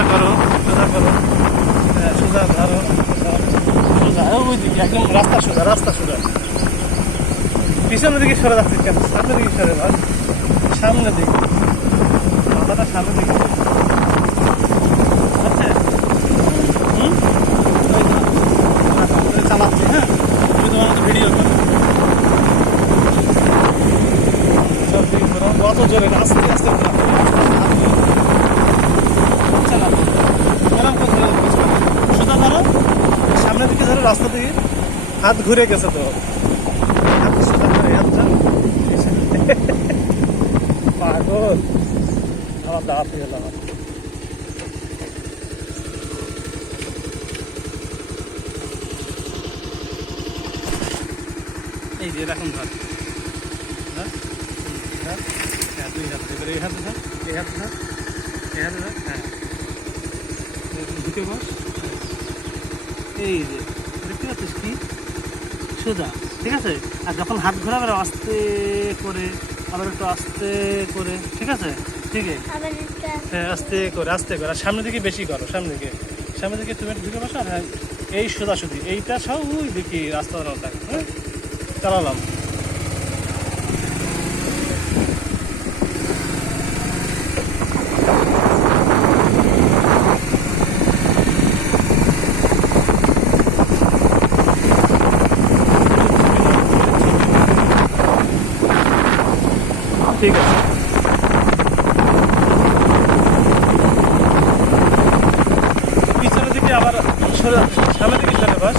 সোজা করো, সোজা করো, সোজা ধরো, সোজা ওই দিকে একদম রাস্তা সোজা, রাস্তা সোজা। পিছনের দিকে সরে যাচ্ছে কেন? সামনের দিকে সরে ভাই, সামনের দিকে, মাথাটা সামনের দিকে। আচ্ছা চালাচ্ছি, হ্যাঁ তুমি তোমার মতো ভিডিও করো, সব দিকে ঘোরো, কত জোরে আস্তে আস্তে ঘোরা, চালাবো এরকম করে সোজা ধরো, সামনের দিকে ধরো, রাস্তা দিকে হাত ঘুরে গেছে তো, হাত সোজা করে হাত যাও। পাগল আমার দাঁড়াতে গেল আমার। এই যে এরকম ধর, দুই হাত ধরে এই হাতে ধর, এই হাতে ধর, এই হাতে ধর, হ্যাঁ ঢুকে বস। এই যে দেখতে পাচ্ছিস কি সোজা, ঠিক আছে। আর যখন হাত ঘোরাবে আস্তে করে, আবার একটু আস্তে করে, ঠিক আছে, ঠিক আছে, হ্যাঁ আস্তে করে, আস্তে করে। আর সামনের দিকে বেশি করো, সামনের দিকে, সামনের দিকে তুমি একটু ঢুকে বসো। আর হ্যাঁ এই সোজাসুজি, এইটা সব ওই দেখি রাস্তা থাকে, হ্যাঁ চালালাম। ঠিক আছে, পিছনের দিকে আবার সামনের দিকে সরে বাস।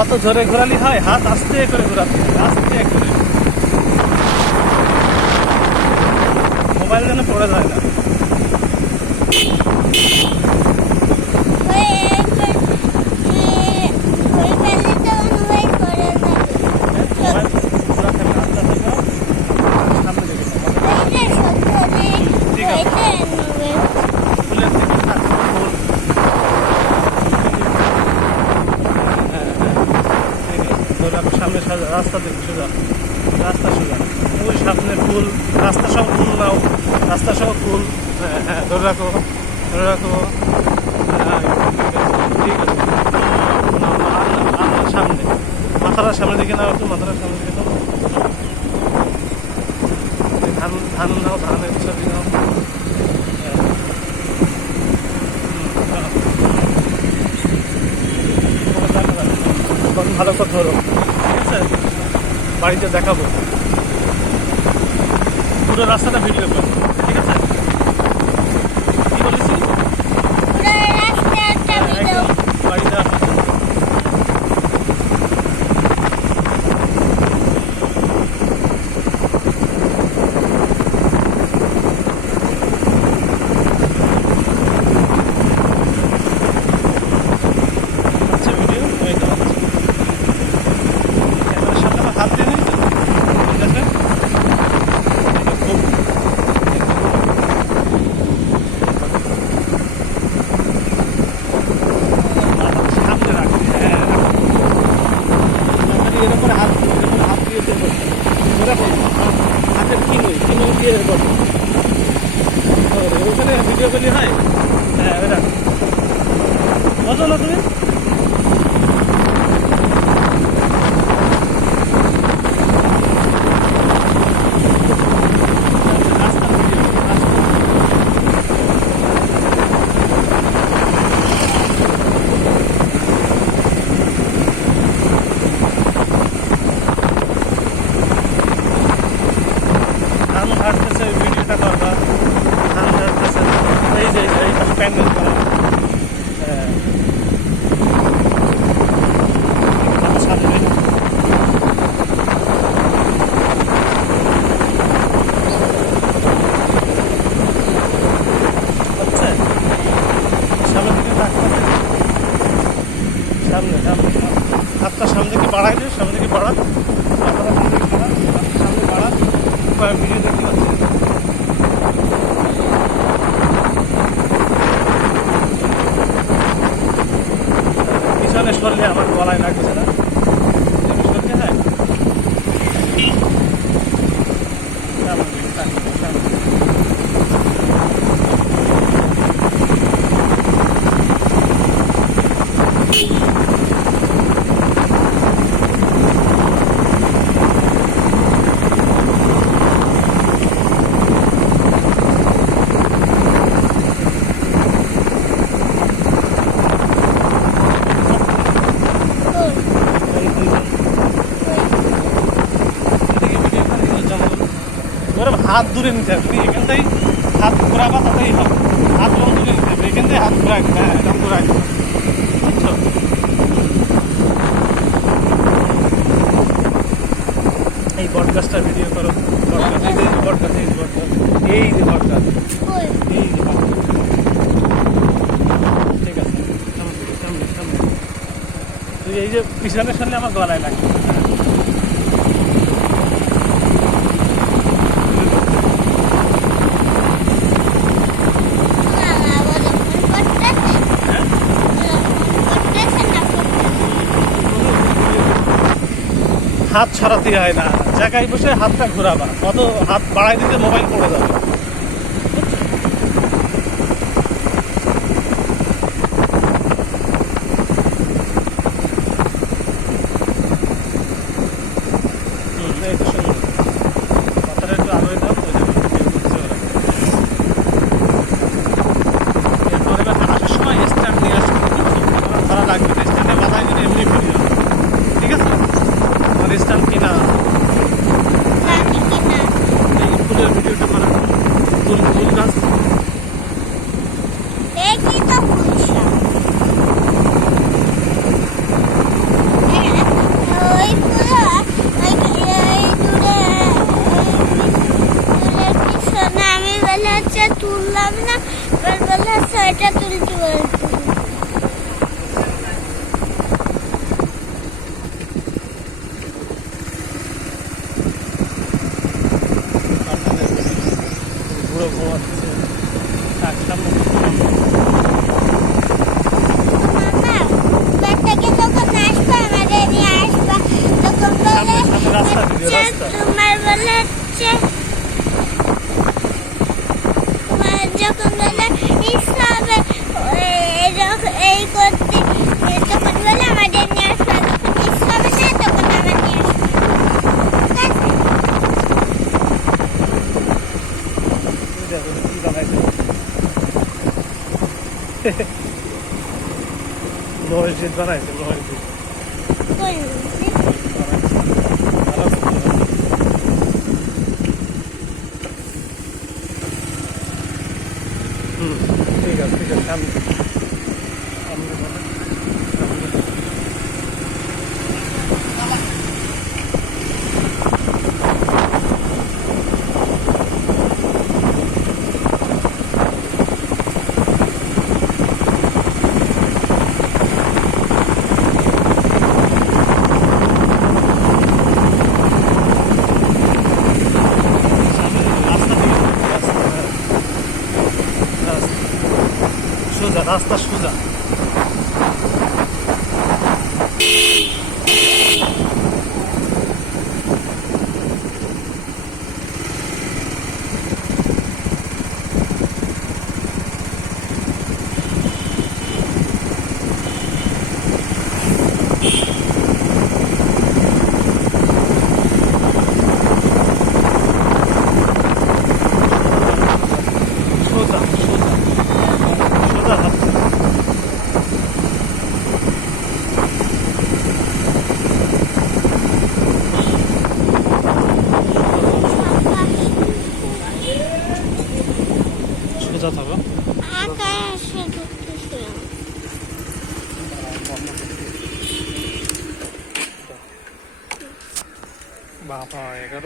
অত জোরে ঘোরালি হয়, হাত আস্তে করে ঘোরাতে হবে, আস্তে করে, মোবাইল যেন পড়ে যায় না। সামনে রাস্তা দেখি সোজা, রাস্তা সোজা, ওই সামনে ফুল, রাস্তা সব ফুল নাও, রাস্তা সব ফুল, হ্যাঁ হ্যাঁ ধরে রাখো, ধরে রাখো, ঠিক আছে। সামনে মাথাটা সামনের দিকে নাও, একটু মাথাটা সামনের দিকে নাও, ধান ধান নাও, ধানের ছবি নাও, ভালো করে ধরো, ঠিক আছে, বাড়িতে দেখাবো, পুরো রাস্তাটা ভিডিও করো, ঠিক আছে। কি বলেছি একদম বাড়িতে আসো। আচ্ছা ভিডিও এই তো হচ্ছে, ক্যামেরার সামনে আমার হাত দিয়ে নিই তো, ঠিক আছে। খুব পিছনে সরলে আমার গলায় লাগছে না, সরতে হয়। হাত দূরে নিতে হবে, তুমি এখান থেকে হাত ঘোরাবা তাতেই হবে, হাত যখন দূরে নিতে হবে, এখান থেকে হাত ঘোরাই, হ্যাঁ এরকম ঘোরাই, বুঝছো? এই বডকাস্টটা ভিডিও করো, বডকাস্ট, এই যে বডকাস্ট, এই যে বডকাস্ট, এই যে বডকাস্ট, এই যে বডকাস্ট, ঠিক আছে, সামনে সামনে, তুই এই যে পিছনে শুনলে আমার গলায় লাগবে। হাত ছড়াতে হয় না, জায়গায় বসে হাতটা ঘোরাবা, অত হাত বাড়াই দিতে মোবাইল পড়ে যাবে। এই তো সুন্দর, মাথাটা একটু আলোয় দাও, এরপরে আসার সময় স্ট্যান্ড নিয়ে আসবে, ধরা লাগবে না, স্ট্যান্ডে মাথায় যদি এমনি ভিডিও, ঠিক আছে? আমার স্ট্যান্ড কিনা, এই ফুলের ভিডিওটা করা, ফুল ফুল গাছ, তুললাম না, বলে এটা তুলতে বলছি। বুড়ো ঘুমাচ্ছে, কাজটা তোমার বলে হচ্ছে যখন বলে ইসলামে এই করতে, তখন বলে আমাদের নিয়ে আসবে, যখন ইসলামে না তখন আমার নিয়ে আসবে। লোহের শীত বানাইছে, লোহের শীত ঠিক আছে, ঠিক আছে, সামনে সামনে বলে, সোজা রাস্তা, সোজা। সোজা সোজা সোজা রাস্তা। সোজা থাকো, আকাশে ঢুকতেছিলাম। বাবা 11